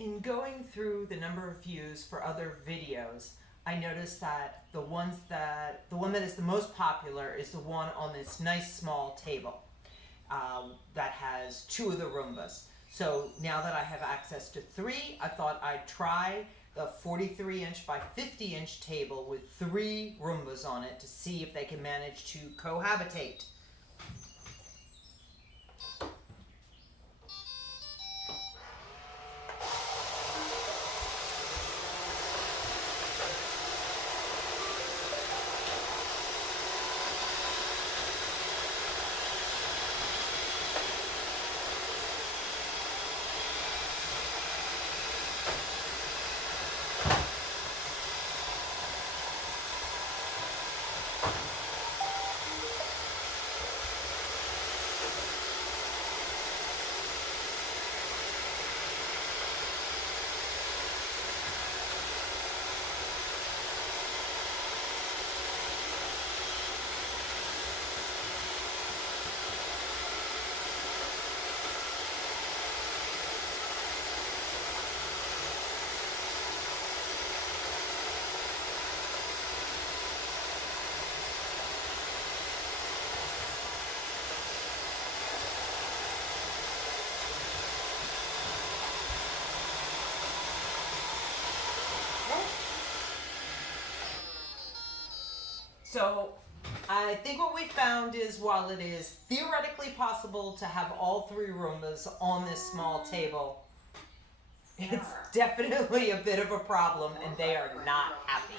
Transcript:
In going through the number of views for other videos, I noticed that the one that is the most popular is the one on this nice small table that has 2 of the Roombas. So now that I have access to 3, I thought I'd try the 43-inch by 50-inch table with 3 Roombas on it to see if they can manage to cohabitate. So I think what we found is while it is theoretically possible to have all 3 Roombas on this small table, it's definitely a bit of a problem and they are not happy.